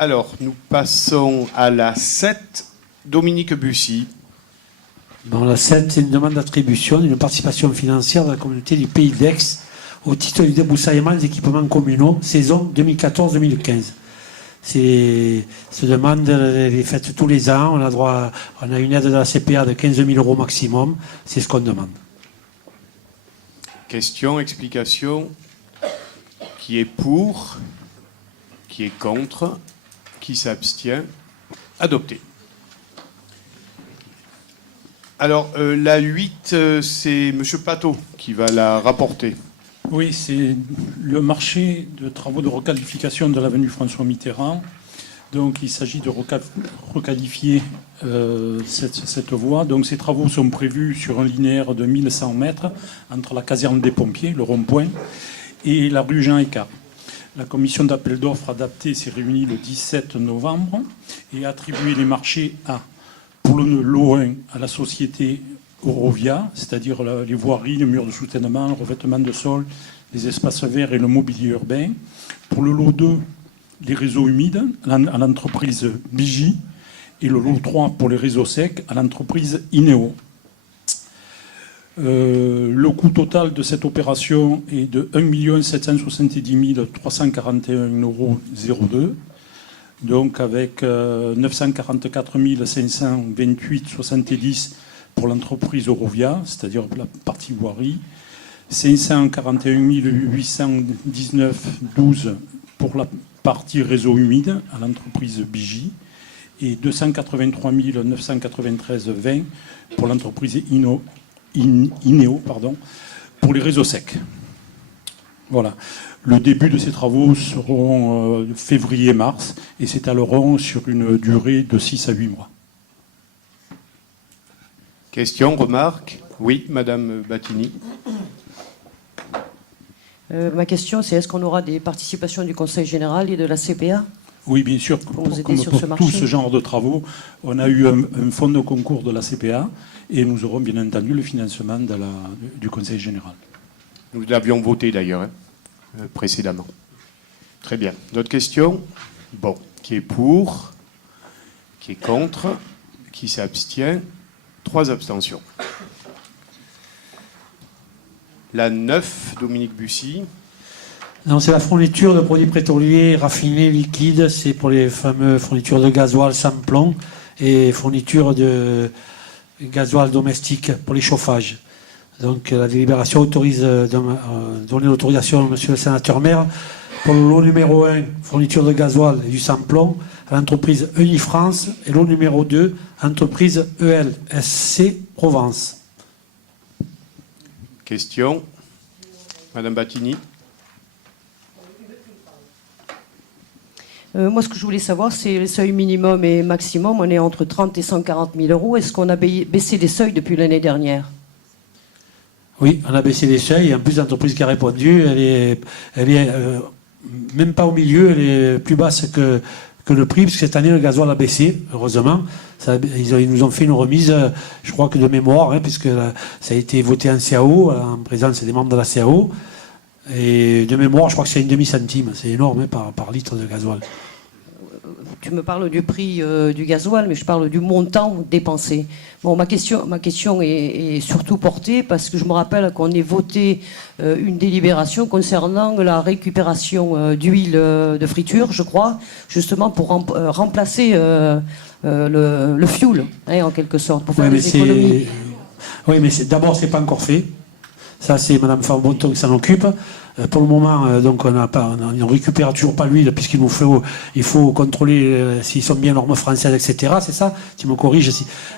Alors, nous passons à la 7. Dominique Bussy. Bon, la 7, c'est une demande d'attribution d'une participation financière de la communauté du Pays d'Aix au titre du débroussaillement des équipements communaux, saison 2014-2015. Cette demande est faite tous les ans. On a une aide de la CPA de 15 000 € maximum. C'est ce qu'on demande. Question, explication. Qui est pour? Qui est contre? Qui s'abstient? Adopté. Alors, la 8, c'est M. Pateau qui va la rapporter. Oui, c'est le marché de travaux de requalification de l'avenue François Mitterrand. Donc, il s'agit de requalifier cette voie. Donc, ces travaux sont prévus sur un linéaire de 1100 mètres entre la caserne des pompiers, le rond-point, et la rue Jean-Écart. La commission d'appel d'offres adaptée s'est réunie le 17 novembre et a attribué les marchés pour le lot 1 à la société Eurovia, c'est-à-dire les voiries, les murs de soutènement, le revêtement de sol, les espaces verts et le mobilier urbain. Pour le lot 2, les réseaux humides à l'entreprise Bigi et le lot 3 pour les réseaux secs à l'entreprise Ineo. Le coût total de cette opération est de 1 770 341,02 €, donc avec 944 528,70 € pour l'entreprise Eurovia, c'est-à-dire la partie voirie, 541 819,12 € pour la partie réseau humide à l'entreprise Bigi et 283 993,20 € pour l'entreprise Ineo, pour les réseaux secs. Voilà. Le début de ces travaux seront février-mars et s'étaleront sur une durée de 6 à 8 mois. Question, remarque? Oui, Madame Battini. Ma question, c'est est-ce qu'on aura des participations du Conseil général et de la CPA? Oui, bien sûr. Comme pour tout ce genre de travaux, on a eu un fonds de concours de la CPA et nous aurons bien entendu le financement du Conseil général. Nous l'avions voté d'ailleurs précédemment. Très bien. D'autres questions? Bon. Qui est pour? Qui est contre? Qui s'abstient? 3 abstentions. La 9, Dominique Bussy. Non, c'est la fourniture de produits pétroliers raffinés liquides. C'est pour les fameuses fournitures de gasoil sans plomb et fourniture de gasoil domestique pour les chauffages. Donc la délibération autorise donner l'autorisation à monsieur le sénateur maire pour le lot numéro 1, fourniture de gasoil et du sans plomb, à l'entreprise Unifrance, et lot numéro 2, entreprise ELSC Provence. Question. Madame Battini. Moi, ce que je voulais savoir, c'est le seuil minimum et maximum. On est entre 30 et 140 000 €. Est-ce qu'on a baissé les seuils depuis l'année dernière? Oui, on a baissé les seuils. Et en plus, l'entreprise qui a répondu, elle est même pas au milieu, elle est plus basse que le prix, puisque cette année, le gasoil a baissé, heureusement. Ils nous ont fait une remise, je crois que de mémoire, puisque ça a été voté en CAO, en présence des membres de la CAO. Et de mémoire, je crois que c'est une demi-centime. C'est énorme par litre de gasoil. Tu me parles du prix du gasoil, mais je parle du montant dépensé. Bon, ma question est surtout portée parce que je me rappelle qu'on ait voté une délibération concernant la récupération d'huile de friture, je crois, justement pour remplacer le fuel, en quelque sorte, pour faire des économies. Oui, mais d'abord, c'est pas encore fait. Ça, c'est Mme Farbonton qui s'en occupe. Pour le moment, donc on ne récupère toujours pas l'huile, puisqu'il faut contrôler s'ils sont bien normes françaises, etc. C'est ça? Tu me corriges.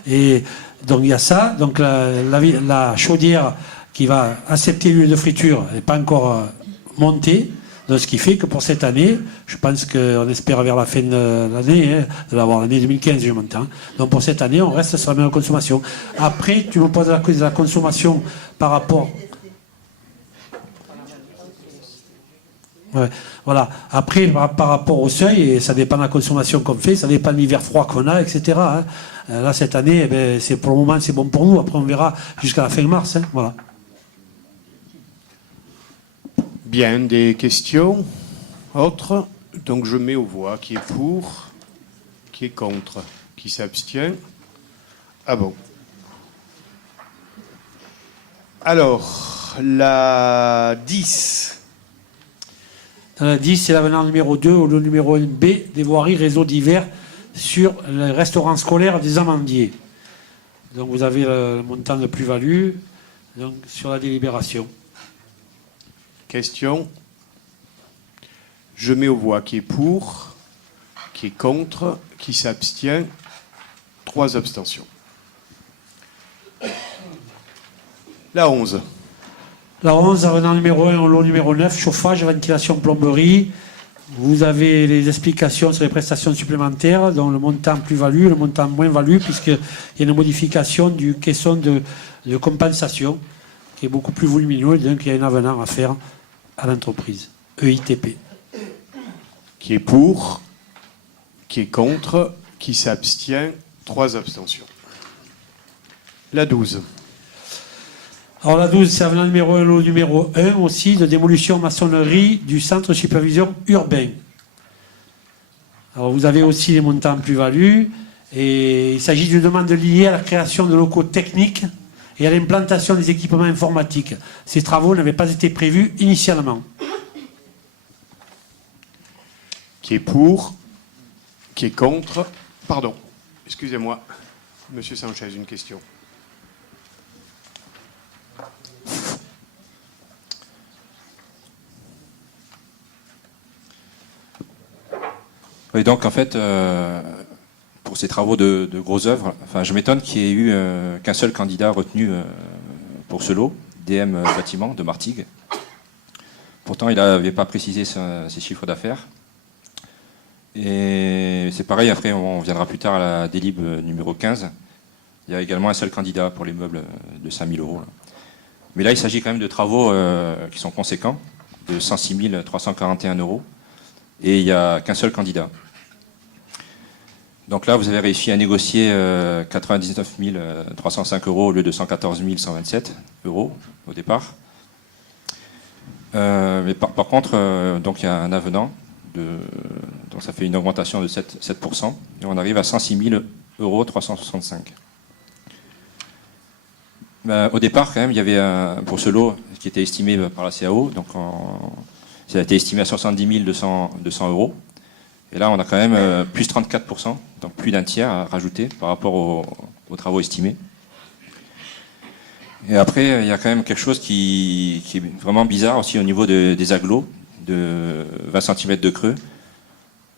Et donc il y a ça. Donc la chaudière qui va accepter l'huile de friture n'est pas encore montée. Donc, ce qui fait que pour cette année, je pense qu'on espère vers la fin de l'année, de l'avoir l'année 2015, je m'entends. Donc pour cette année, on reste sur la même consommation. Après, tu me poses la consommation par rapport... Ouais, voilà. Après, par rapport au seuil, et ça dépend de la consommation qu'on fait, ça dépend de l'hiver froid qu'on a, etc. Là, cette année, pour le moment, c'est bon pour nous. Après, on verra jusqu'à la fin mars. Voilà. Bien, des questions autres? Donc je mets aux voix qui est pour, qui est contre, qui s'abstient. Ah bon. Alors, la 10. Dans la 10, c'est l'avenant numéro 2 au lot numéro 1B des voiries réseaux divers sur le restaurant scolaire des Amandiers. Donc vous avez le montant de plus-value donc, sur la délibération. Question. Je mets aux voix qui est pour, qui est contre, qui s'abstient. 3 abstentions. La 11. La 11, avenant numéro 1 au lot numéro 9, chauffage, ventilation, plomberie. Vous avez les explications sur les prestations supplémentaires, dont le montant plus-value, le montant moins-value, puisqu'il y a une modification du caisson de compensation qui est beaucoup plus volumineux, donc il y a un avenant à faire à l'entreprise, EITP. Qui est pour, qui est contre, qui s'abstient. 3 abstentions. La 12. Alors la 12, c'est avenant numéro 1, lot numéro 1 aussi, de démolition maçonnerie du centre de supervision urbain. Alors vous avez aussi les montants plus-value, et il s'agit d'une demande liée à la création de locaux techniques et à l'implantation des équipements informatiques. Ces travaux n'avaient pas été prévus initialement. Qui est pour, qui est contre. Pardon, excusez-moi. Monsieur Sanchez, une question. Oui, donc en fait, pour ces travaux de grosses œuvres, enfin, je m'étonne qu'il y ait eu qu'un seul candidat retenu pour ce lot, DM Bâtiment de Martigues. Pourtant, il n'avait pas précisé ses chiffres d'affaires. Et c'est pareil, après, on viendra plus tard à la délib numéro 15. Il y a également un seul candidat pour les meubles de 5 000 €. Là. Mais là, il s'agit quand même de travaux qui sont conséquents, de 106 341 €. Et il n'y a qu'un seul candidat. Donc là, vous avez réussi à négocier 99 305 € au lieu de 114 127 € au départ. Mais par contre, donc il y a un avenant, donc ça fait une augmentation de 7%, et on arrive à 106 365 €. Au départ, quand même, il y avait pour ce lot qui était estimé par la CAO, donc ça a été estimé à 70 200 €. Et là, on a quand même plus 34%, donc plus d'un tiers à rajouter par rapport aux travaux estimés. Et après, il y a quand même quelque chose qui est vraiment bizarre aussi au niveau des agglos, de 20 cm de creux.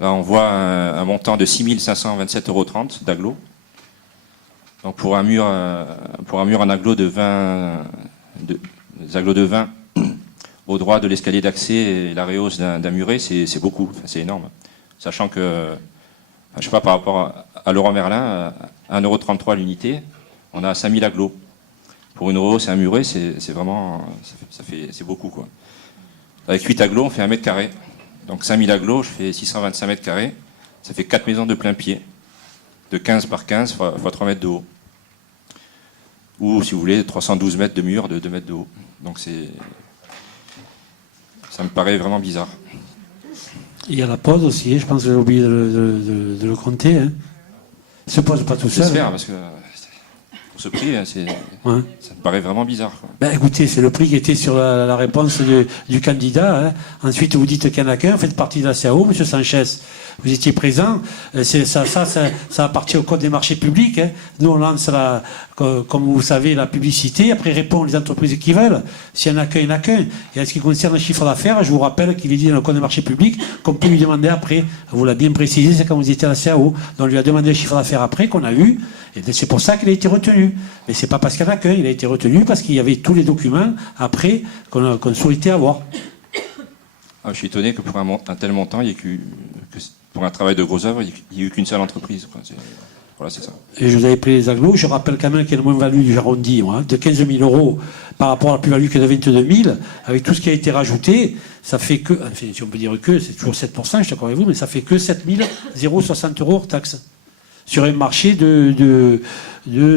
Là, on voit un montant de 6 527,30 € d'agglo. Donc pour un mur en agglo de 20, des agglos de 20 au droit de l'escalier d'accès et la rehausse d'un muret, c'est beaucoup, enfin, c'est énorme. Sachant que, je sais pas, par rapport à Leroy Merlin, à 1,33 € l'unité, on a 5000 agglos. Pour une rehausse et un muret, c'est vraiment, c'est beaucoup, quoi. Avec 8 agglos, on fait 1 mètre carré. Donc 5000 agglos, je fais 625 mètres carrés. Ça fait 4 maisons de plein pied, de 15 par 15 fois 3 mètres de haut. Ou, si vous voulez, 312 mètres de mur de 2 mètres de haut. Donc ça me paraît vraiment bizarre. Il y a la pause aussi, je pense que j'ai oublié de le compter. Hein. Il ne se pose pas tout seul. J'espère, parce que pour ce prix, ça me paraît vraiment bizarre. Quoi. Ben, écoutez, c'est le prix qui était sur la réponse du candidat. Hein. Ensuite, vous dites qu'il n'y en a qu'un, vous faites partie de la CAO, M. Sanchez. Vous étiez présent. Ça appartient au Code des marchés publics. Hein. Nous, on lance, comme vous savez, la publicité. Après, répond les entreprises qui veulent. S'il n'y en a qu'un, il n'y en a qu'un. Et en ce qui concerne le chiffre d'affaires, je vous rappelle qu'il est dit dans le Code des marchés publics qu'on peut lui demander après. Vous l'avez bien précisé, c'est quand vous étiez à la CAO. Donc, on lui a demandé le chiffre d'affaires après, qu'on a eu. Et c'est pour ça qu'il a été retenu. Mais c'est pas parce qu'il y en a qu'un. Il a été retenu parce qu'il y avait tous les documents après qu'on souhaitait avoir. Je suis étonné que pour un tel montant, il y ait que pour un travail de gros œuvre, il n'y ait eu qu'une seule entreprise. Quoi. Voilà, c'est ça. Et je vous avais pris les agglos. Je rappelle quand même qu'il y a une moins-value du arrondi, de 15 000 € par rapport à la plus-value qui est de 22 000. Avec tout ce qui a été rajouté, ça fait que, enfin, si on peut dire que, c'est toujours 7%, je suis d'accord avec vous, mais ça fait que 7 060 € hors taxe. Sur un marché de 100 000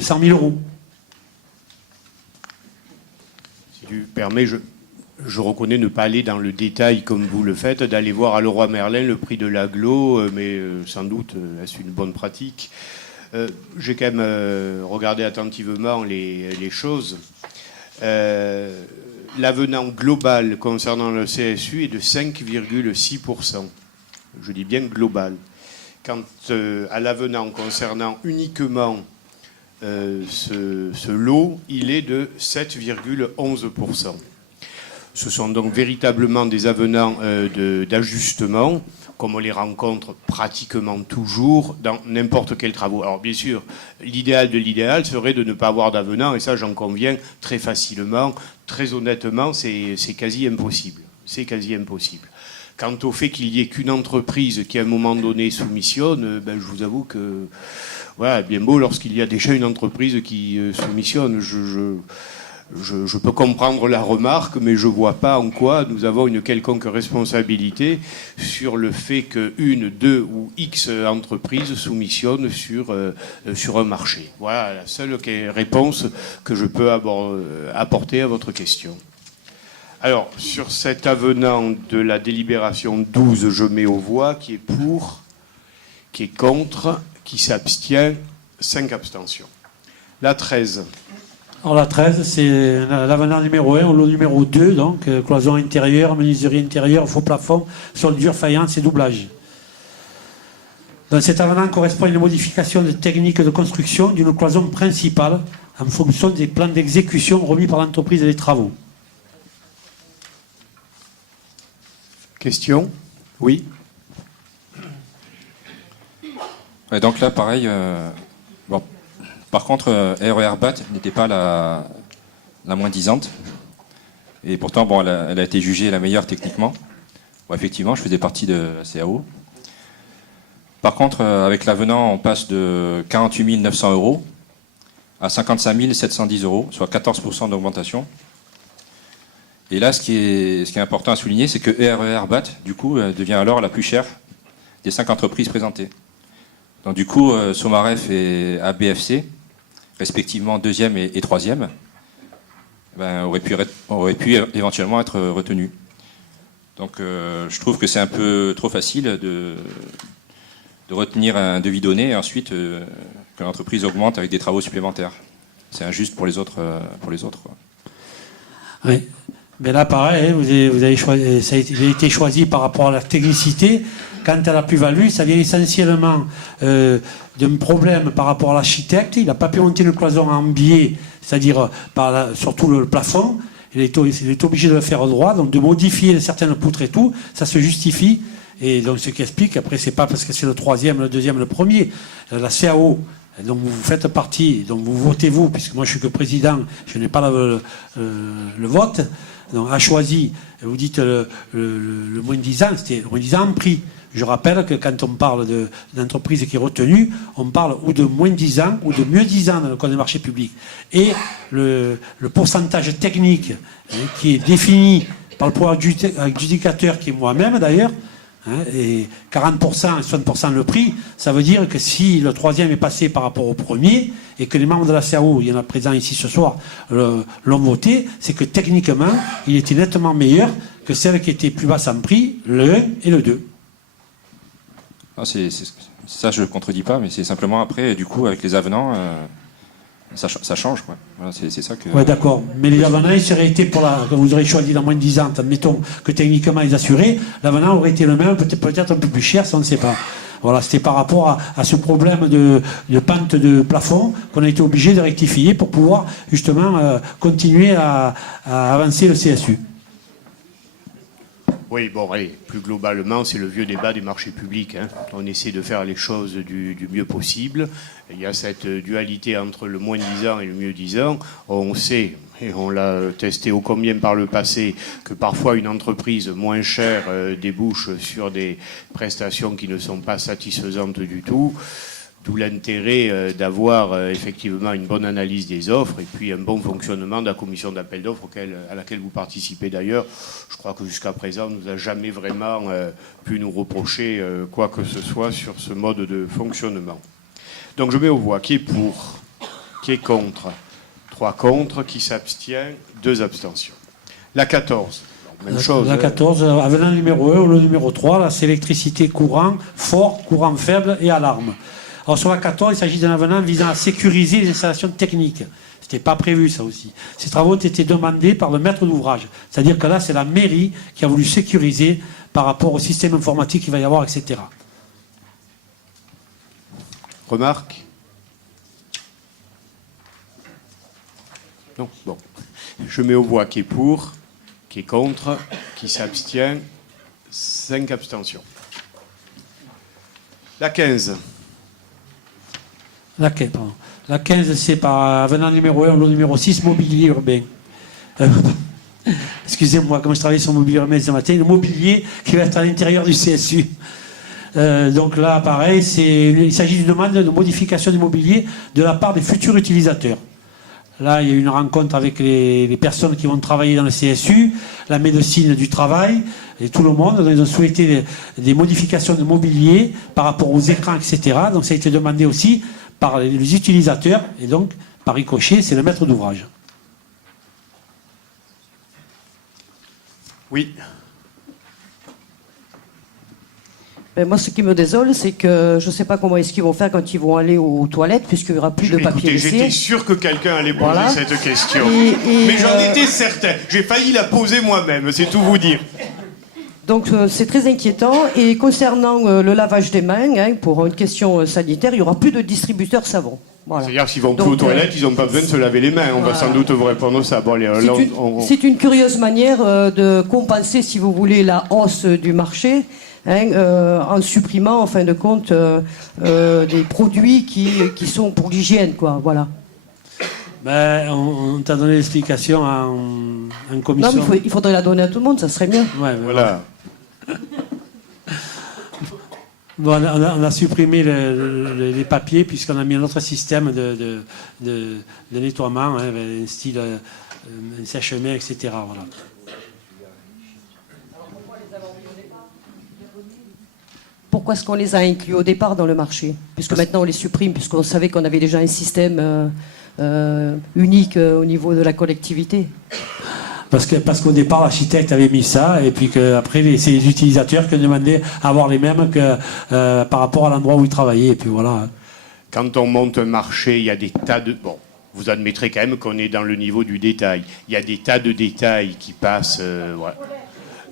€. Si tu permets, Je reconnais ne pas aller dans le détail comme vous le faites, d'aller voir à Leroy Merlin le prix de l'agglo, mais sans doute est-ce une bonne pratique. J'ai quand même regardé attentivement les choses. L'avenant global concernant le CSU est de 5,6%. Je dis bien global. Quant à l'avenant concernant uniquement ce lot, il est de 7,11%. Ce sont donc véritablement des avenants d'ajustement, comme on les rencontre pratiquement toujours dans n'importe quel travaux. Alors bien sûr, l'idéal de l'idéal serait de ne pas avoir d'avenant, et ça j'en conviens très facilement. Très honnêtement, c'est quasi impossible. C'est quasi impossible. Quant au fait qu'il n'y ait qu'une entreprise qui à un moment donné soumissionne, je vous avoue que voilà, bien beau lorsqu'il y a déjà une entreprise qui soumissionne. Je peux comprendre la remarque, mais je ne vois pas en quoi nous avons une quelconque responsabilité sur le fait qu'une, deux ou X entreprises soumissionnent sur un marché. Voilà la seule réponse que je peux apporter à votre question. Alors, sur cet avenant de la délibération 12, je mets aux voix qui est pour, qui est contre, qui s'abstient, 5 abstentions. La 13. Alors la 13, c'est l'avenant numéro 1, au lot numéro 2, donc cloison intérieure, menuiserie intérieure, faux plafond, soldure, faïence et doublage. Dans cet avenant correspond à une modification de technique de construction d'une cloison principale en fonction des plans d'exécution remis par l'entreprise des travaux. Question ? Oui. Ouais, donc là, pareil. Bon. Par contre, RER BAT n'était pas la moins disante. Et pourtant, bon, elle a été jugée la meilleure techniquement. Bon, effectivement, je faisais partie de la CAO. Par contre, avec l'avenant, on passe de 48 900 € à 55 710 €, soit 14% d'augmentation. Et là, ce qui est important à souligner, c'est que RER BAT, du coup, devient alors la plus chère des 5 entreprises présentées. Donc du coup, Somaref et ABFC, respectivement 2e et 3e, auraient pu éventuellement être retenus. Donc je trouve que c'est un peu trop facile de retenir un devis donné et ensuite que l'entreprise augmente avec des travaux supplémentaires. C'est injuste pour les autres. Quoi. Oui. Mais là, pareil, vous avez choisi, ça a été choisi par rapport à la technicité. Quant à la plus-value, ça vient essentiellement d'un problème par rapport à l'architecte. Il n'a pas pu monter une cloison en biais, c'est-à-dire surtout le plafond. Il est obligé de le faire droit, donc de modifier certaines poutres et tout, ça se justifie. Et donc ce qui explique, après, c'est pas parce que c'est le 3e, le 2e, le 1er. La CAO, donc vous faites partie, donc vous votez vous, puisque moi je suis que président, je n'ai pas le vote. Donc, a choisi, vous dites le moins 10 ans, c'était le moins 10 ans en prix. Je rappelle que quand on parle d'entreprise qui est retenue, on parle ou de moins 10 ans ou de mieux 10 ans dans le code des marchés publics. Et le pourcentage technique qui est défini par le pouvoir adjudicateur, qui est moi-même d'ailleurs, et 40% et 60% le prix, ça veut dire que si le 3e est passé par rapport au premier et que les membres de la CAO, il y en a présents ici ce soir, l'ont voté, c'est que techniquement, il était nettement meilleur que celle qui était plus basse en prix, le 1 et le 2. Ah, ça, je ne contredis pas, mais c'est simplement après, du coup, avec les avenants, ça change. Quoi. Voilà, c'est ça que... Oui, d'accord. Mais les avenants, ils seraient été que vous aurez choisi dans moins de 10 ans, admettons que techniquement ils assuraient, l'avenant aurait été le même, peut-être un peu plus cher, ça on ne sait pas. Voilà, c'était par rapport à ce problème de pente de plafond qu'on a été obligé de rectifier pour pouvoir justement continuer à avancer le CSU. Oui, bon, allez, plus globalement, c'est le vieux débat des marchés publics. On essaie de faire les choses du mieux possible. Il y a cette dualité entre le moins 10 ans et le mieux 10 ans. On sait, et on l'a testé ô combien par le passé, que parfois une entreprise moins chère débouche sur des prestations qui ne sont pas satisfaisantes du tout. D'où l'intérêt d'avoir effectivement une bonne analyse des offres et puis un bon fonctionnement de la commission d'appel d'offres à laquelle vous participez d'ailleurs. Je crois que jusqu'à présent, on ne nous a jamais vraiment pu nous reprocher quoi que ce soit sur ce mode de fonctionnement. Donc je mets aux voix qui est pour, qui est contre, 3 contre, qui s'abstient, 2 abstentions. La 14. Même chose. La 14, avenant numéro 1, le numéro 3, là, c'est électricité courant fort, courant faible et alarme. Alors sur la 14, il s'agit d'un avenant visant à sécuriser les installations techniques. Ce n'était pas prévu, ça aussi. Ces travaux ont été demandés par le maître d'ouvrage. C'est-à-dire que là, c'est la mairie qui a voulu sécuriser par rapport au système informatique qu'il va y avoir, etc. Remarque? Non? Bon. Je mets aux voix qui est pour, qui est contre, qui s'abstient. 5 abstentions. La 15. La 15, pardon. La 15, c'est par avenant numéro 1, le numéro 6, mobilier urbain. Excusez-moi, comme je travaillais sur le mobilier urbain ce matin, le mobilier qui va être à l'intérieur du CSU. Donc là, pareil, il s'agit d'une demande de modification du mobilier de la part des futurs utilisateurs. Là, il y a eu une rencontre avec les personnes qui vont travailler dans le CSU, la médecine du travail, et tout le monde. Ils ont souhaité des modifications de mobilier par rapport aux écrans, etc. Donc ça a été demandé aussi par les utilisateurs, et donc, par ricochet, c'est le maître d'ouvrage. Oui. Ben moi, ce qui me désole, c'est que je ne sais pas comment est-ce qu'ils vont faire quand ils vont aller aux toilettes, puisqu'il n'y aura plus de papier Écoutez, j'étais WC. sûr que quelqu'un allait poser Voilà. cette question. Mais j'en étais certain. J'ai failli la poser moi-même, c'est tout vous dire. Donc c'est très inquiétant. Et concernant le lavage des mains, hein, pour une question sanitaire, il n'y aura plus de distributeur savon. Voilà. C'est-à-dire s'ils vont plus Donc, aux toilettes, ils n'ont pas besoin de se laver les mains. On va sans doute vous répondre ça. Bon, allez, là, C'est une curieuse manière de compenser, si vous voulez, la hausse du marché, hein, en supprimant, en fin de compte, des produits qui sont pour l'hygiène, quoi. Voilà. Ben, on t'a donné l'explication en commission. Non, mais il faudrait la donner à tout le monde, ça serait mieux. Ouais, ben, voilà. bon, on a supprimé les papiers puisqu'on a mis un autre système de nettoiement, hein, un style un sèche-main, etc. Voilà. Pourquoi est-ce qu'on les a inclus au départ dans le marché? Puisque maintenant on les supprime, puisqu'on savait qu'on avait déjà un système unique au niveau de la collectivité. Parce qu'au départ, l'architecte avait mis ça, et puis qu'après, c'est les utilisateurs qui ont demandé à avoir les mêmes que, par rapport à l'endroit où ils travaillaient. Et puis voilà. Quand on monte un marché, il y a des tas de... Bon, vous admettrez quand même qu'on est dans le niveau du détail. Il y a des tas de détails qui passent... ouais.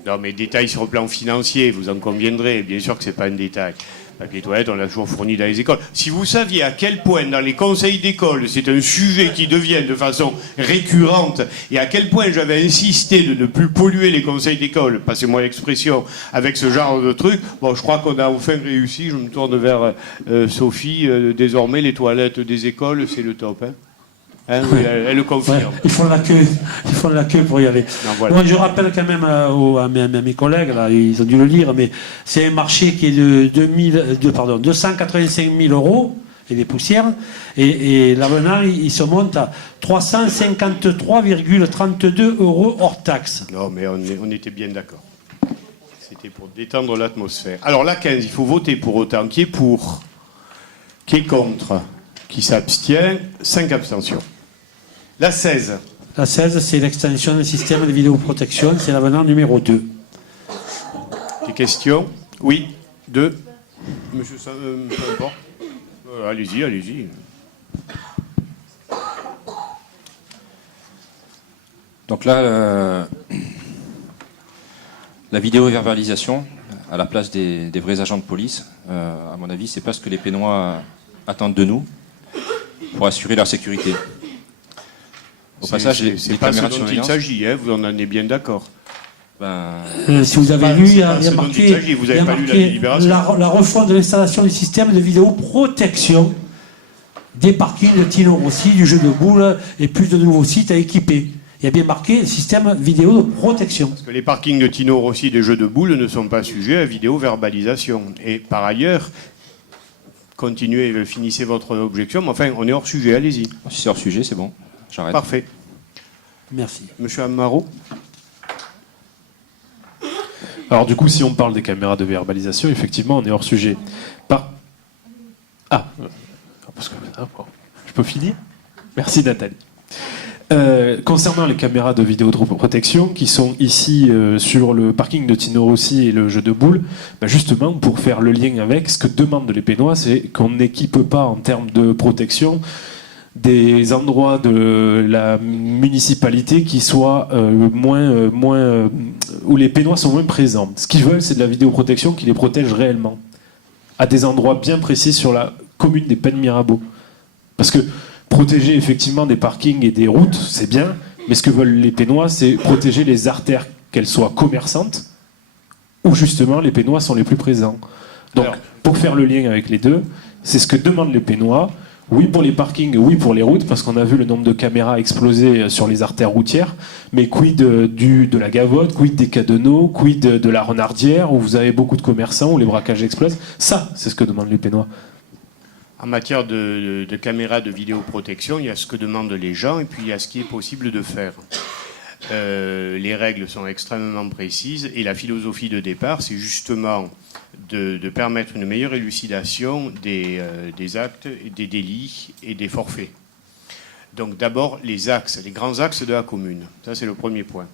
Non, mais détails sur le plan financier, vous en conviendrez. Bien sûr que ce n'est pas un détail. Papier toilette, on l'a toujours fourni dans les écoles. Si vous saviez à quel point dans les conseils d'école, c'est un sujet qui devient de façon récurrente, et à quel point j'avais insisté de ne plus polluer les conseils d'école, passez-moi l'expression, avec ce genre de truc, bon, je crois qu'on a enfin réussi. Je me tourne vers Sophie. Désormais, les toilettes des écoles, c'est le top. Hein. Hein, oui, elle le confirme. Ouais, ils font la queue pour y aller. Non, voilà. Moi, je rappelle quand même à mes collègues, là, ils ont dû le lire, mais c'est un marché qui est de 285 000 euros et des poussières, et l'avenant, il se monte à 353,32 euros hors taxe. Non, mais on était bien d'accord. C'était pour détendre l'atmosphère. Alors, la 15, il faut voter pour autant. Qui est pour? Qui est contre? Qui s'abstient? 5 abstentions. La 16. La 16, c'est l'extension du système de vidéoprotection, c'est l'avenant numéro 2. Des questions? Oui. 2. Monsieur Sam, peu importe. Allez-y, allez-y. Donc là, la vidéo-verbalisation, à la place des vrais agents de police, à mon avis, c'est pas ce que les Pénois attendent de nous pour assurer leur sécurité. Au passage, c'est pas ce dont il s'agit, hein, vous en êtes bien d'accord. Si vous avez lu, il y a marqué, vous n'avez pas lu la délibération. la refonte de l'installation du système de vidéoprotection des parkings de Tino Rossi, du jeu de boules et plus de nouveaux sites à équiper. Il y a bien marqué le système vidéo de protection. Parce que les parkings de Tino Rossi des jeux de boules ne sont pas sujets à vidéo-verbalisation. Et par ailleurs, continuez, finissez votre objection, mais enfin, on est hors sujet, allez-y. Si c'est hors sujet, c'est bon. J'arrête. Parfait. Merci. Monsieur Amaro? Alors du coup, si on parle des caméras de verbalisation, effectivement, on est hors sujet. Parce que, je peux finir? Merci Nathalie. Concernant les caméras de vidéoprotection qui sont ici sur le parking de Tino Rossi et le jeu de boules, bah justement pour faire le lien avec ce que demandent les Pénois, c'est qu'on n'équipe pas en termes de protection des endroits de la municipalité qui soient où les Pénois sont moins présents. Ce qu'ils veulent, c'est de la vidéoprotection qui les protège réellement, à des endroits bien précis sur la commune des Pennes Mirabeau. Parce que protéger effectivement des parkings et des routes, c'est bien, mais ce que veulent les Pénois, c'est protéger les artères, qu'elles soient commerçantes, où justement les Pénois sont les plus présents. Donc, pour faire le lien avec les deux, c'est ce que demandent les Pénois. Oui pour les parkings, oui pour les routes, parce qu'on a vu le nombre de caméras exploser sur les artères routières, mais quid de la Gavotte, quid des cadeneaux, quid de la Renardière, où vous avez beaucoup de commerçants, où les braquages explosent. Ça, c'est ce que demandent les Pénois. En matière de caméras de vidéoprotection, il y a ce que demandent les gens et puis il y a ce qui est possible de faire. Les règles sont extrêmement précises et la philosophie de départ, c'est justement de permettre une meilleure élucidation des actes, des délits et des forfaits. Donc d'abord les axes, les grands axes de la commune. Ça c'est le premier point.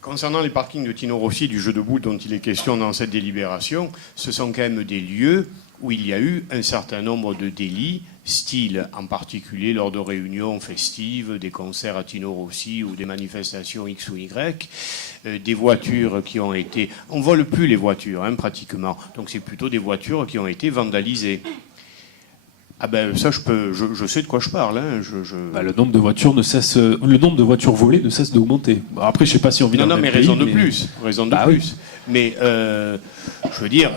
Concernant les parkings de Tino Rossi, du jeu de boules dont il est question dans cette délibération, ce sont quand même des lieux où il y a eu un certain nombre de délits, style en particulier lors de réunions festives, des concerts à Tino Rossi ou des manifestations X ou Y, des voitures qui ont été... On ne vole plus les voitures, pratiquement. Donc c'est plutôt des voitures qui ont été vandalisées. Ah ben ça, je sais de quoi je parle. Bah, le nombre de voitures le nombre de voitures volées ne cesse d'augmenter. Après, je ne sais pas si on vit dans le même pays. Raison de plus. Oui. Mais je veux dire,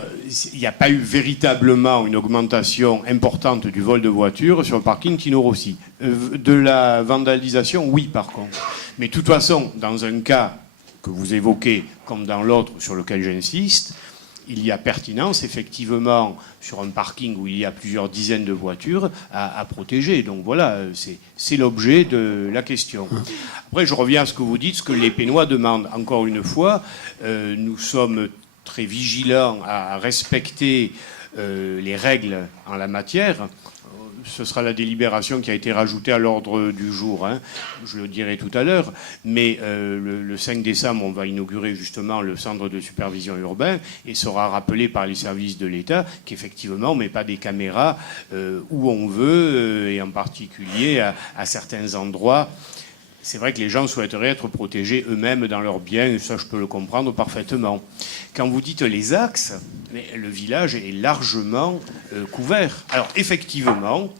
il n'y a pas eu véritablement une augmentation importante du vol de voitures sur le parking Tino Rossi. De la vandalisation, oui, par contre. Mais de toute façon, dans un cas que vous évoquez, comme dans l'autre sur lequel j'insiste, il y a pertinence, effectivement, sur un parking où il y a plusieurs dizaines de voitures, à protéger. Donc voilà, c'est l'objet de la question. Après, je reviens à ce que vous dites, ce que les Pénois demandent. Encore une fois, nous sommes très vigilants à respecter les règles en la matière. Ce sera la délibération qui a été rajoutée à l'ordre du jour, je le dirai tout à l'heure, mais le 5 décembre, on va inaugurer justement le centre de supervision urbain et sera rappelé par les services de l'État qu'effectivement, on ne met pas des caméras où on veut, et en particulier à certains endroits. C'est vrai que les gens souhaiteraient être protégés eux-mêmes dans leurs biens, et ça je peux le comprendre parfaitement. Quand vous dites les axes, le village est largement couvert. Alors effectivement,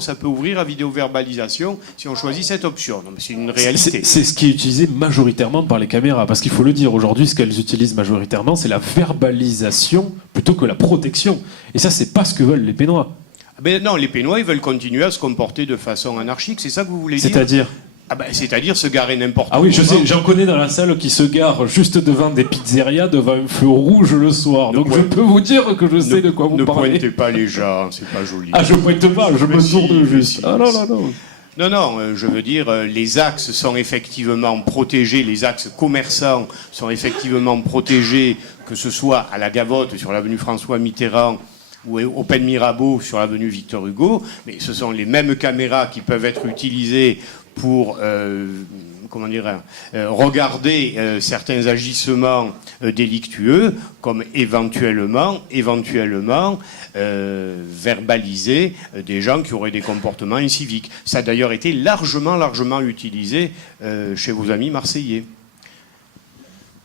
ça peut ouvrir à vidéoverbalisation si on choisit cette option. Non, mais c'est une réalité. C'est ce qui est utilisé majoritairement par les caméras, parce qu'il faut le dire, aujourd'hui, ce qu'elles utilisent majoritairement, c'est la verbalisation plutôt que la protection. Et ça, c'est pas ce que veulent les Pénois. Ben non, les Pénois, ils veulent continuer à se comporter de façon anarchique, c'est ça que vous voulez dire ? C'est-à-dire ? C'est-à-dire se garer n'importe où. Ah oui, je sais, j'en connais dans la salle qui se garent juste devant des pizzerias, devant un feu rouge le soir. Donc je peux vous dire que je sais de quoi vous parlez. Ne pointez pas les gens, c'est pas joli. Ah, je pointe pas, je me tourne juste. Ah non, non, non. Non, je veux dire, les axes sont effectivement protégés, les axes commerçants sont effectivement protégés, que ce soit à la Gavotte, sur l'avenue François Mitterrand, ou au Pennes Mirabeau, sur l'avenue Victor Hugo, mais ce sont les mêmes caméras qui peuvent être utilisées pour regarder certains agissements délictueux, comme éventuellement verbaliser des gens qui auraient des comportements inciviques. Ça a d'ailleurs été largement utilisé chez vos amis marseillais.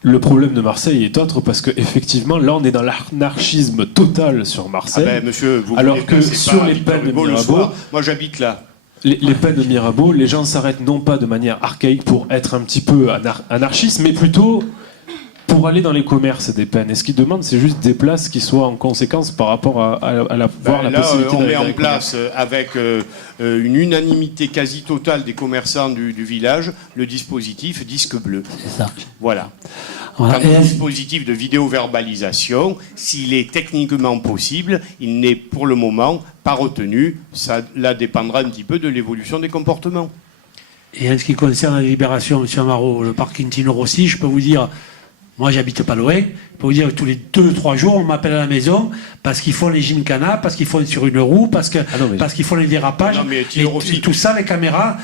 Le problème de Marseille est autre parce qu'effectivement, là, on est dans l'anarchisme total sur Marseille. Ah ben, monsieur, vous alors que sur les Pennes de Mirabeau, moi j'habite là. Les Pennes de Mirabeau, les gens s'arrêtent non pas de manière archaïque pour être un petit peu anarchistes, mais plutôt pour aller dans les commerces des Pennes. Et ce qu'ils demandent, c'est juste des places qui soient en conséquence par rapport à la possibilité on d'aller met dans en les place, avec une unanimité quasi totale des commerçants du village, le dispositif disque bleu. C'est ça. Voilà. Voilà. Quant au dispositif de vidéoverbalisation, s'il est techniquement possible, il n'est pour le moment pas retenu. Ça là dépendra un petit peu de l'évolution des comportements. Et en ce qui concerne la libération, M. Amaro, le parking Tino Rossi, je peux vous dire Moi, j'habite pas loin. Pour vous dire, tous les 2-3 jours, on m'appelle à la maison parce qu'ils font les gymkhana, parce qu'ils font sur une roue, parce qu'ils font les dérapages. Non, mais Et tout ça, les caméras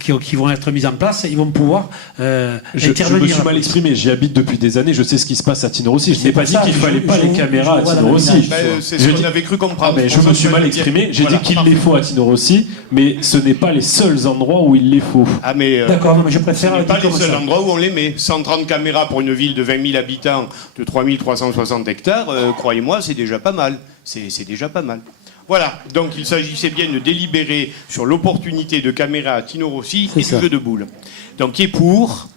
qui vont être mises en place, ils vont pouvoir Je intervenir. me suis mal exprimé, j'y habite depuis des années, je sais ce qui se passe à Tino Rossi. Je C'est n'ai pas pour dit ça, qu'il fallait pas les caméras à vois Tino la Rossi. ménage. C'est Je ce qu'on dis- avait cru comprendre. Je me suis mal exprimé, j'ai dit qu'il les faut à Tino Rossi, mais ce n'est pas les seuls endroits où il les faut. Ah, mais. D'accord, non, mais je Ce préfère n'est pas dire les comme seuls ça. endroits où on les met. 130 caméras pour une ville de 20 000 habitants, de 3360 hectares, croyez-moi, c'est déjà pas mal. C'est déjà pas mal. Voilà, donc il s'agissait bien de délibérer sur l'opportunité de caméras à Tino Rossi et du ça. jeu de boules. Donc qui est pour,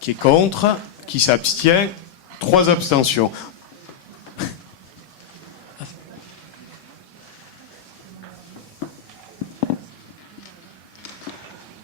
qui est contre, qui s'abstient, 3 abstentions.